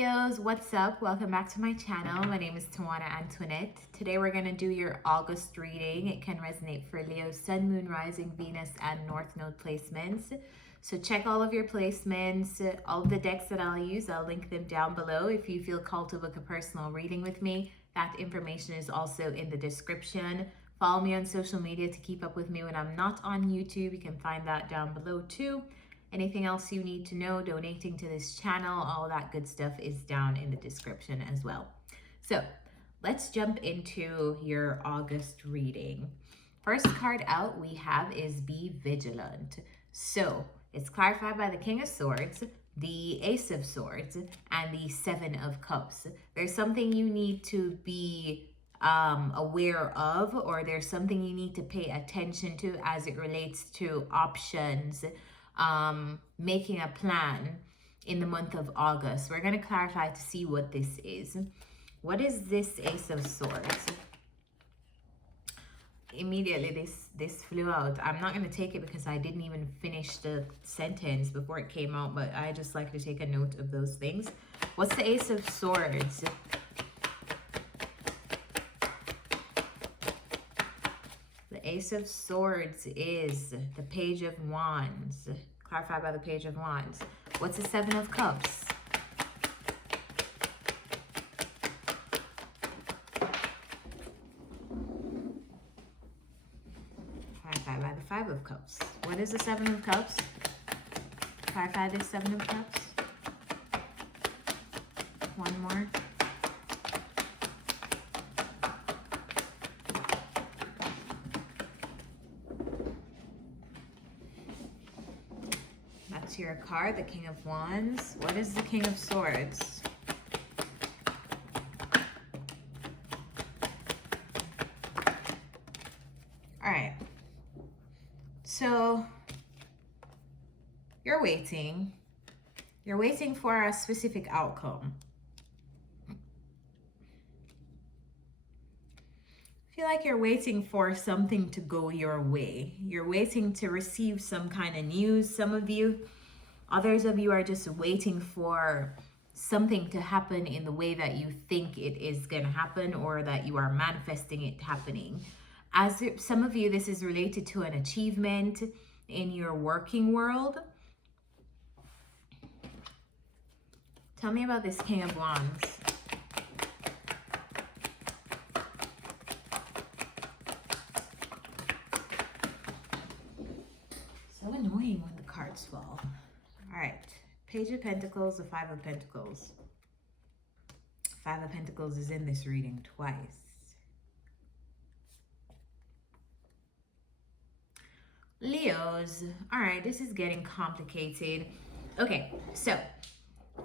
Leos, what's up? Welcome back to my channel. My name is Tawanantoinette. Today we're going to do your August reading. It can resonate for Leo, Sun, Moon, Rising, Venus, and North Node placements. So check all of your placements. All of the decks that I'll use, I'll link them down below. If you feel called to book a personal reading with me, that information is also in the description. Follow me on social media to keep up with me when I'm not on YouTube. You can find that down below too. Anything else you need to know, donating to this channel, all that good stuff is down in the description as well. So let's jump into your August reading. First card out we have is Be Vigilant. So it's clarified by the King of Swords, the Ace of Swords, and the Seven of Cups. There's something you need to be aware of, or there's something you need to pay attention to as it relates to options, making a plan in the month of August. We're going to clarify to see what this is. What is this Ace of Swords? Immediately this flew out. I'm not going to take it because I didn't even finish the sentence before it came out, but I just like to take a note of those things. What's the Ace of Swords? The Ace of Swords is the Page of Wands, clarified by the Page of Wands. What's the Seven of Cups? Clarified by the Five of Cups. What is the Seven of Cups? Clarify this Seven of Cups. One more. That's your card, the King of Wands. What is the King of Swords? All right. So you're waiting. You're waiting for a specific outcome. I feel like you're waiting for something to go your way. You're waiting to receive some kind of news, some of you. Others of you are just waiting for something to happen in the way that you think it is going to happen, or that you are manifesting it happening. As some of you, this is related to an achievement in your working world. Tell me about this King of Wands. So annoying when the cards fall. All right, Page of Pentacles, the Five of Pentacles. Five of Pentacles is in this reading twice. Leos, all right, this is getting complicated. Okay, so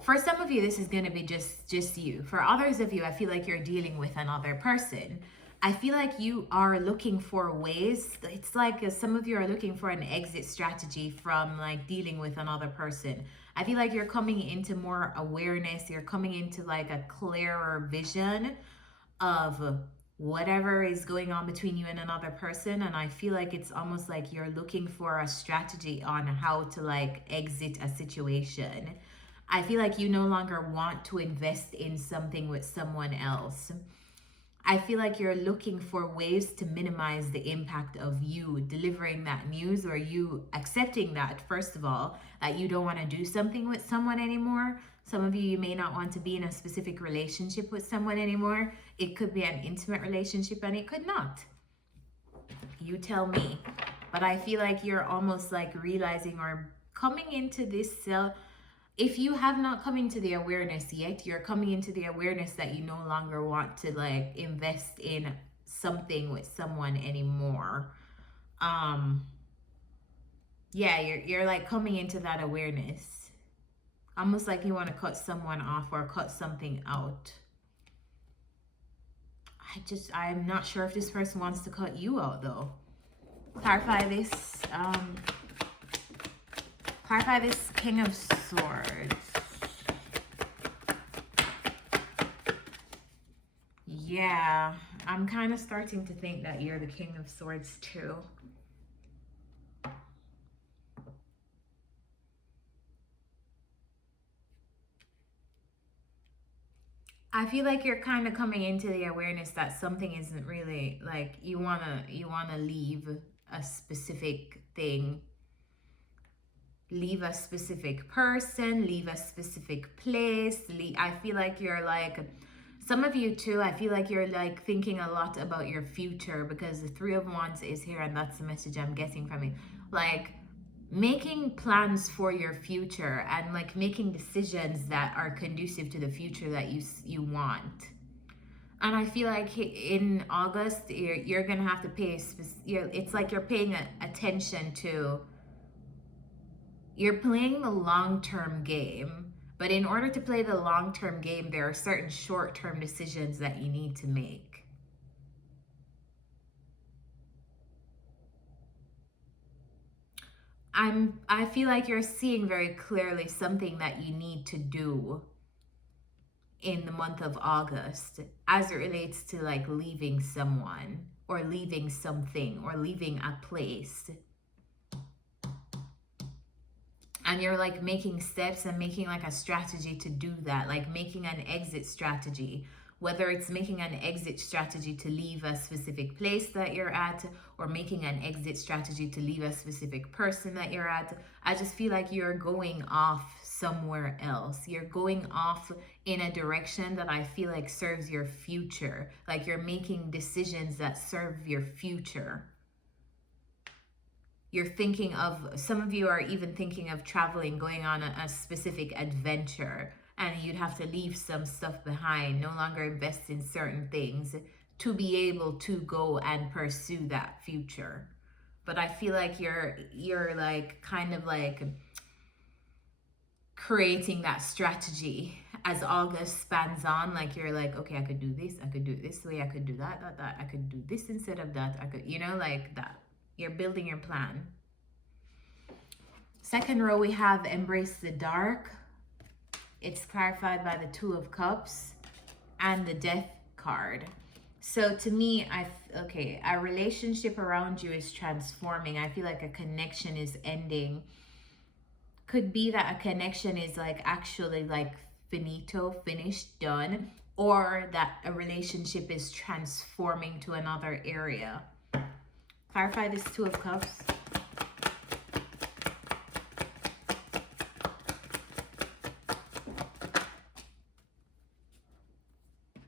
for some of you, this is going to be just you. For others of you, I feel like you're dealing with another person. I feel like you are looking for ways. It's like some of you are looking for an exit strategy from like dealing with another person. I feel like you're coming into more awareness. You're coming into like a clearer vision of whatever is going on between you and another person. And I feel like it's almost like you're looking for a strategy on how to like exit a situation. I feel like you no longer want to invest in something with someone else. I feel like you're looking for ways to minimize the impact of you delivering that news, or you accepting that, first of all, that you don't want to do something with someone anymore. Some of you may not want to be in a specific relationship with someone anymore. It could be an intimate relationship and it could not. You tell me. But I feel like you're almost like realizing or coming into this if you have not come into the awareness yet, you're coming into the awareness that you no longer want to like invest in something with someone anymore. Yeah, you're like coming into that awareness. Almost like you want to cut someone off or cut something out. I'm not sure if this person wants to cut you out though. Clarify this. Clarify this King of Swords. Yeah, I'm kind of starting to think that you're the King of Swords too. I feel like you're kind of coming into the awareness that something isn't really like you wanna leave a specific thing, leave a specific person, leave a specific place. I feel like you're like, some of you too, I feel like you're like thinking a lot about your future, because the Three of Wands is here and that's the message I'm getting from it. Like making plans for your future and like making decisions that are conducive to the future that you want. And I feel like in August you're gonna have to pay it's like you're paying attention to, you're playing the long-term game, but in order to play the long-term game there are certain short-term decisions that you need to make. I feel like you're seeing very clearly something that you need to do in the month of August as it relates to like leaving someone or leaving something or leaving a place. And you're like making steps and making like a strategy to do that, like making an exit strategy, whether it's making an exit strategy to leave a specific place that you're at or making an exit strategy to leave a specific person that you're at. I just feel like you're going off somewhere else. You're going off in a direction that I feel like serves your future. Like you're making decisions that serve your future. You're thinking of, some of you are even thinking of traveling, going on a specific adventure, and you'd have to leave some stuff behind, no longer invest in certain things to be able to go and pursue that future. But I feel like you're like kind of like creating that strategy as August spans on. Like you're like, okay, I could do this, I could do it this way, I could do that, I could do this instead of that, I could, like that. You're building your plan. Second row, we have Embrace the Dark. It's clarified by the Two of Cups and the Death card. So to me, okay, a relationship around you is transforming. I feel like a connection is ending. Could be that a connection is like actually like finito, finished, done, or that a relationship is transforming to another area. Clarify this Two of Cups.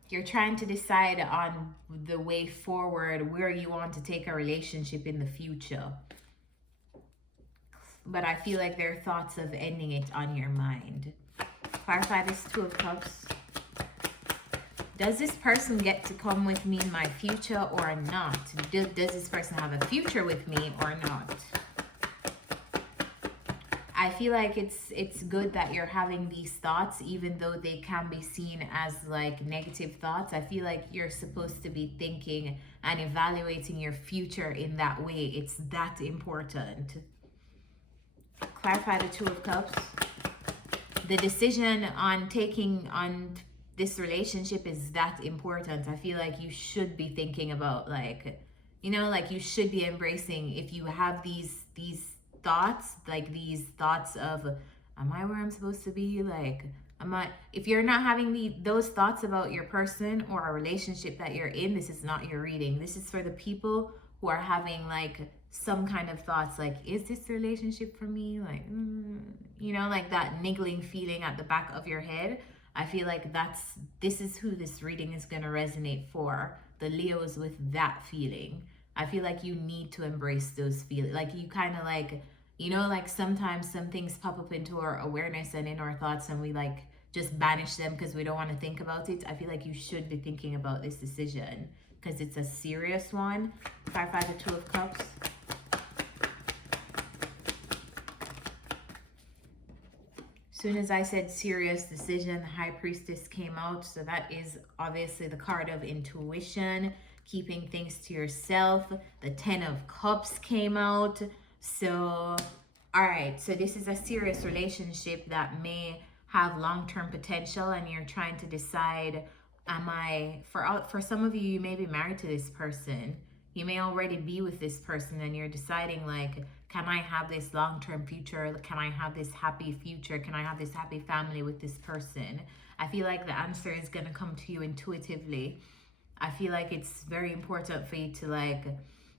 You're trying to decide on the way forward, where you want to take a relationship in the future. But I feel like there are thoughts of ending it on your mind. Clarify this Two of Cups. Does this person get to come with me in my future or not? Does this person have a future with me or not? I feel like it's good that you're having these thoughts, even though they can be seen as like negative thoughts. I feel like you're supposed to be thinking and evaluating your future in that way. It's that important. Clarify the Two of Cups. The decision on taking on this relationship is that important. I feel like you should be thinking about like, like you should be embracing, if you have these thoughts, like these thoughts of, am I where I'm supposed to be? Like, if you're not having those thoughts about your person or a relationship that you're in, this is not your reading. This is for the people who are having like some kind of thoughts like, is this relationship for me? Like, like that niggling feeling at the back of your head. I feel like this is who this reading is going to resonate for. The Leos with that feeling. I feel like you need to embrace those feelings. Like you kind of like, like sometimes some things pop up into our awareness and in our thoughts and we like just banish them because we don't want to think about it. I feel like you should be thinking about this decision because it's a serious one. Clarify the Two of Cups. Soon as I said serious decision, the High Priestess came out. So that is obviously the card of intuition, keeping things to yourself. The Ten of Cups came out. So, all right. So this is a serious relationship that may have long-term potential and you're trying to decide, for some of you, you may be married to this person. You may already be with this person and you're deciding like, can I have this long-term future? Can I have this happy future? Can I have this happy family with this person? I feel like the answer is going to come to you intuitively. I feel like it's very important for you to like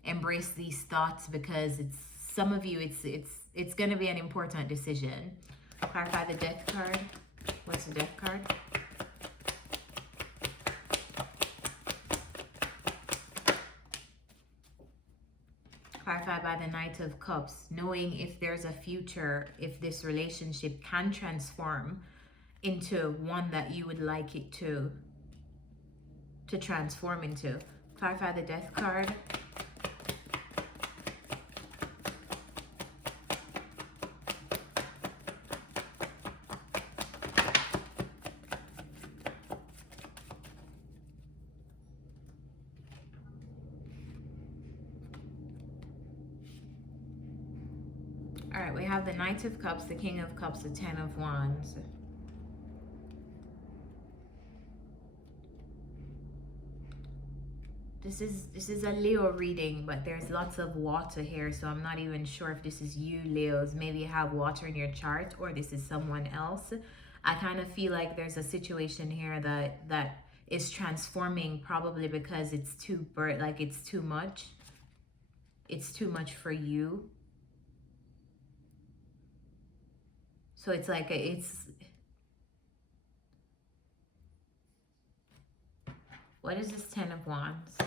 embrace these thoughts, because it's some of you, it's going to be an important decision. Clarify the death card. What's the death card? Clarified by the Knight of Cups, knowing if there's a future, if this relationship can transform into one that you would like it to transform into. Clarify the Death card. All right, we have the Knight of Cups, the King of Cups, the Ten of Wands. This is a Leo reading, but there's lots of water here, so I'm not even sure if this is you, Leos. Maybe you have water in your chart, or this is someone else. I kind of feel like there's a situation here that is transforming, probably because it's too it's too much. It's too much for you. So it's like what is this Ten of Wands?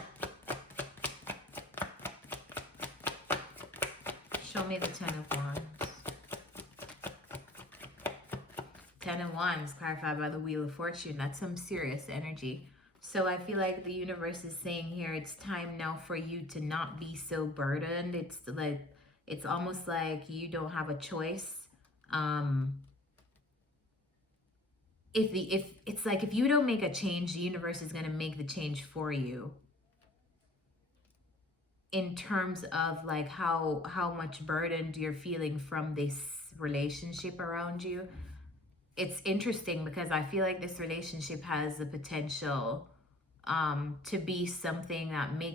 Show me the Ten of Wands. Ten of Wands, clarified by the Wheel of Fortune. That's some serious energy. So I feel like the universe is saying here, it's time now for you to not be so burdened. It's like, it's almost like you don't have a choice. If it's like, if you don't make a change, the universe is going to make the change for you, in terms of like how much burdened you're feeling from this relationship around you. It's interesting because I feel like this relationship has the potential to be something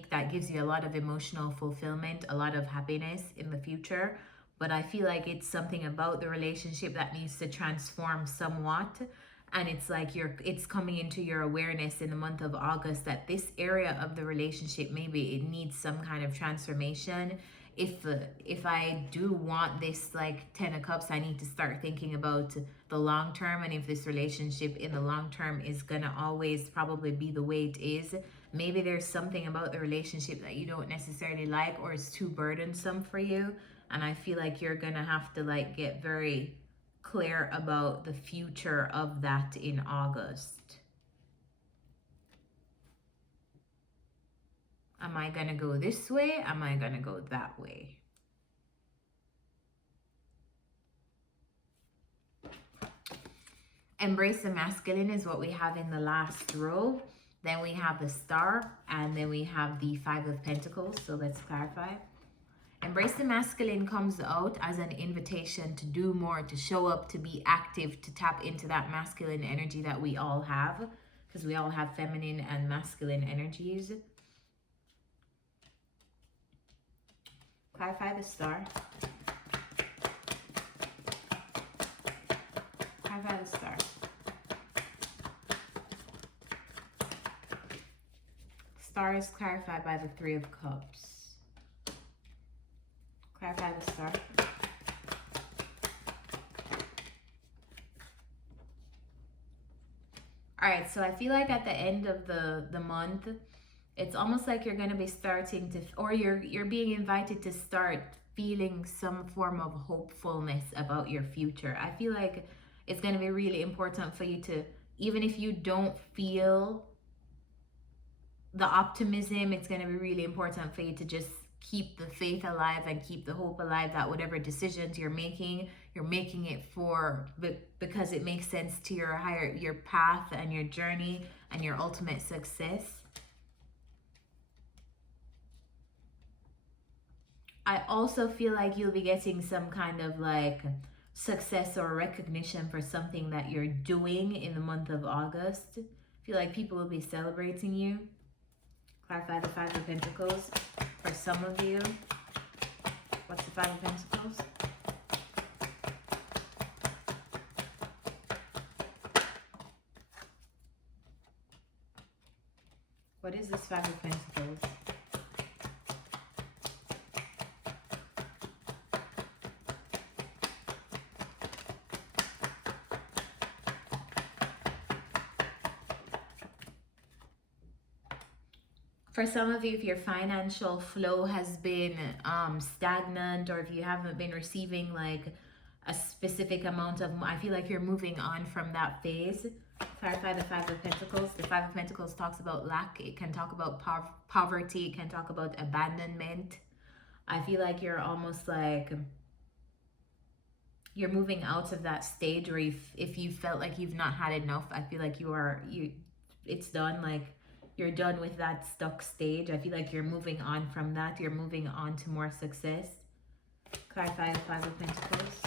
that gives you a lot of emotional fulfillment, a lot of happiness in the future. But I feel like it's something about the relationship that needs to transform somewhat. And it's like it's coming into your awareness in the month of August that this area of the relationship, maybe it needs some kind of transformation. If I do want this like Ten of Cups, I need to start thinking about the long term. And if this relationship in the long term is gonna always probably be the way it is, maybe there's something about the relationship that you don't necessarily like, or is too burdensome for you. And I feel like you're gonna have to like get very clear about the future of that in August. Am I gonna go this way? Am I gonna go that way? Embrace the masculine is what we have in the last row. Then we have the Star, and then we have the Five of Pentacles. So let's clarify. Embrace the masculine comes out as an invitation to do more, to show up, to be active, to tap into that masculine energy that we all have, because we all have feminine and masculine energies. Clarify the Star. Clarify the Star. Star is clarified by the Three of Cups. Clarify the Star. All right, so I feel like at the end of the month, it's almost like you're going to be starting to, or you're being invited to start feeling some form of hopefulness about your future. I feel like it's going to be really important for you to, even if you don't feel the optimism, it's going to be really important for you to just keep the faith alive and keep the hope alive that whatever decisions you're making it for, because it makes sense to your path and your journey and your ultimate success. I also feel like you'll be getting some kind of like success or recognition for something that you're doing in the month of August. I feel like people will be celebrating you. Clarify the Five of Pentacles. For some of you, what's the Five of Pentacles? What is this Five of Pentacles? For some of you, if your financial flow has been stagnant, or if you haven't been receiving like a specific amount of, I feel like you're moving on from that phase. Clarify the Five of Pentacles. The Five of Pentacles talks about lack. It can talk about poverty. It can talk about abandonment. I feel like you're almost like you're moving out of that stage, or if you felt like you've not had enough, I feel like it's done. Like, you're done with that stuck stage. I feel like you're moving on from that. You're moving on to more success. Clarify the Five of Pentacles.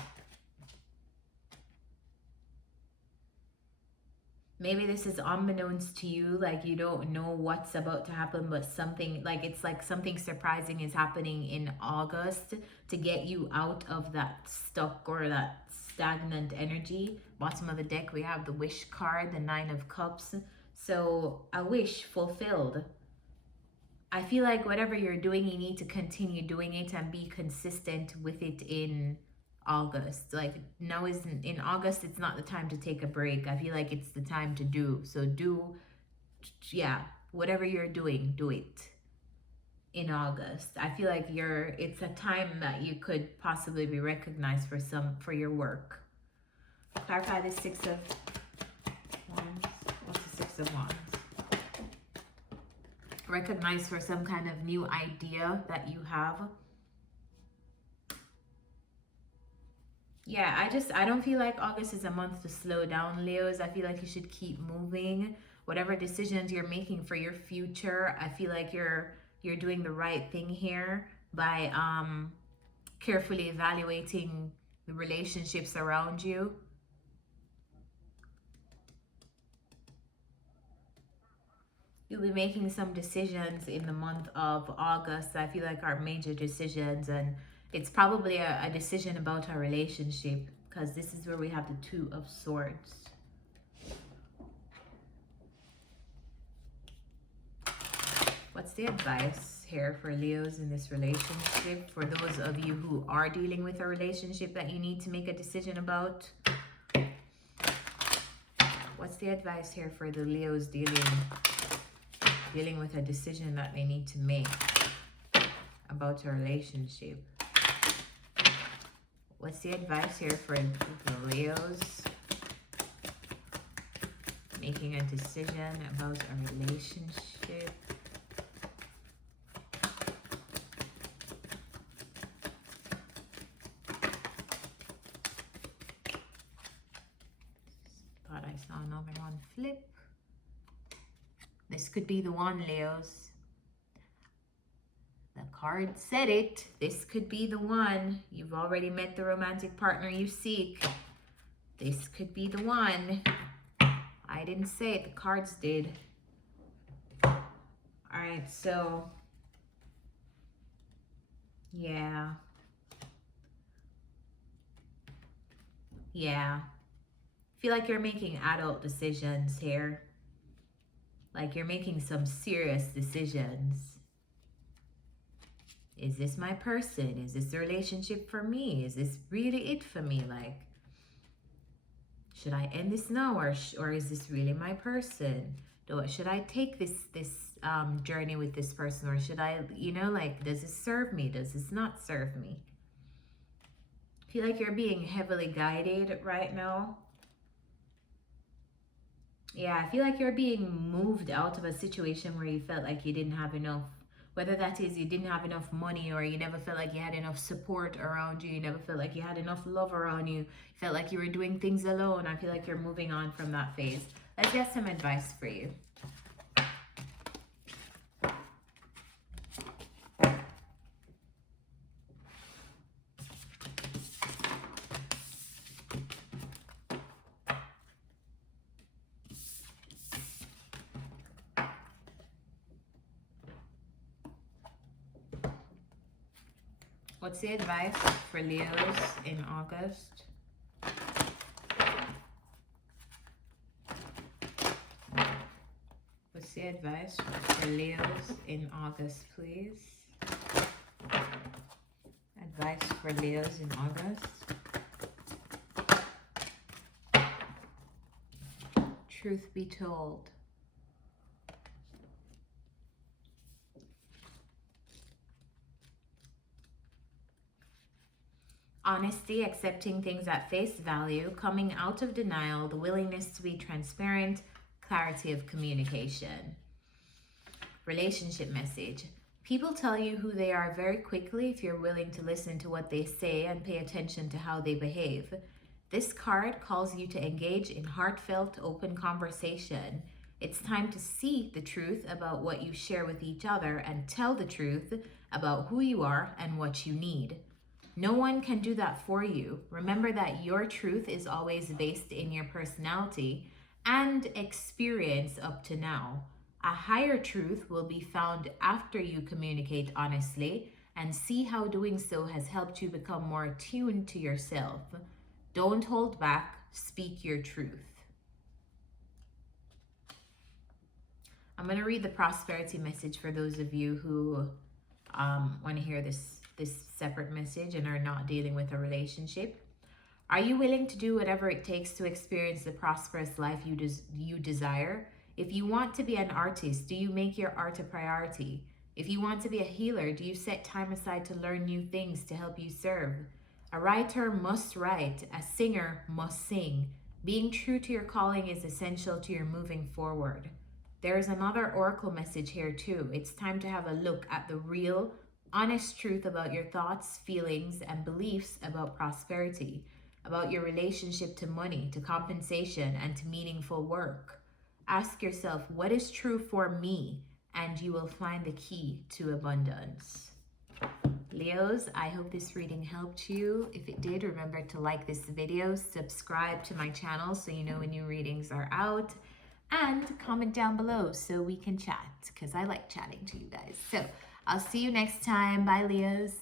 Maybe this is unbeknownst to you, like you don't know what's about to happen, but something, like it's like something surprising is happening in August to get you out of that stuck or that stagnant energy. Bottom of the deck, we have the Wish card, the Nine of Cups. So a wish fulfilled. I feel like whatever you're doing, you need to continue doing it and be consistent with it in August. Like, now isn't in August, it's not the time to take a break. I feel like it's the time to do. So yeah, whatever you're doing, do it in August. I feel like it's a time that you could possibly be recognized for your work. Clarify the Six of Wands. What's the Six of Wands? Recognized for some kind of new idea that you have. Yeah, I don't feel like August is a month to slow down, Leos. I feel like you should keep moving. Whatever decisions you're making for your future, I feel like you're doing the right thing here by carefully evaluating the relationships around you. You'll be making some decisions in the month of August. I feel like are major decisions, and it's probably a decision about a relationship, because this is where we have the Two of Swords. What's the advice here for Leos in this relationship? For those of you who are dealing with a relationship that you need to make a decision about. What's the advice here for the Leos dealing with a decision that they need to make about a relationship? What's the advice here for the Leos making a decision about a relationship? Thought I saw another one flip. This could be the one, Leos. The card said it. This could be the one. You've already met the romantic partner you seek. This could be the one. I didn't say it. The cards did. All right, so yeah. I feel like you're making adult decisions here. Like, you're making some serious decisions. Is this my person? Is this the relationship for me? Is this really it for me? Like, should I end this now, or is this really my person? Should I take this journey with this person, or should I, like, does this serve me? Does this not serve me? I feel like you're being heavily guided right now. Yeah, I feel like you're being moved out of a situation where you felt like you didn't have enough. Whether that is you didn't have enough money, or you never felt like you had enough support around you. You never felt like you had enough love around you. You felt like you were doing things alone. I feel like you're moving on from that phase. Let's get some advice for you. What's the advice for Leos in August? What's the advice for Leos in August, please? Advice for Leos in August. Truth be told. Honesty, accepting things at face value, coming out of denial, the willingness to be transparent, clarity of communication. Relationship message. People tell you who they are very quickly if you're willing to listen to what they say and pay attention to how they behave. This card calls you to engage in heartfelt, open conversation. It's time to see the truth about what you share with each other and tell the truth about who you are and what you need. No one can do that for you. Remember that your truth is always based in your personality and experience up to now. A higher truth will be found after you communicate honestly and see how doing so has helped you become more attuned to yourself. Don't hold back, speak your truth. I'm going to read the prosperity message for those of you who want to hear this separate message and are not dealing with a relationship. Are you willing to do whatever it takes to experience the prosperous life you desire? If you want to be an artist, do you make your art a priority? If you want to be a healer, do you set time aside to learn new things to help you serve? A writer must write, a singer must sing. Being true to your calling is essential to your moving forward. There is another oracle message here too. It's time to have a look at the real, honest truth about your thoughts, feelings, and beliefs about prosperity, about your relationship to money, to compensation, and to meaningful work. Ask yourself, what is true for me? And you will find the key to abundance. Leos, I hope this reading helped you. If it did, remember to like this video, subscribe to my channel so you know when new readings are out, and comment down below so we can chat, because I like chatting to you guys. So I'll see you next time. Bye, Leos.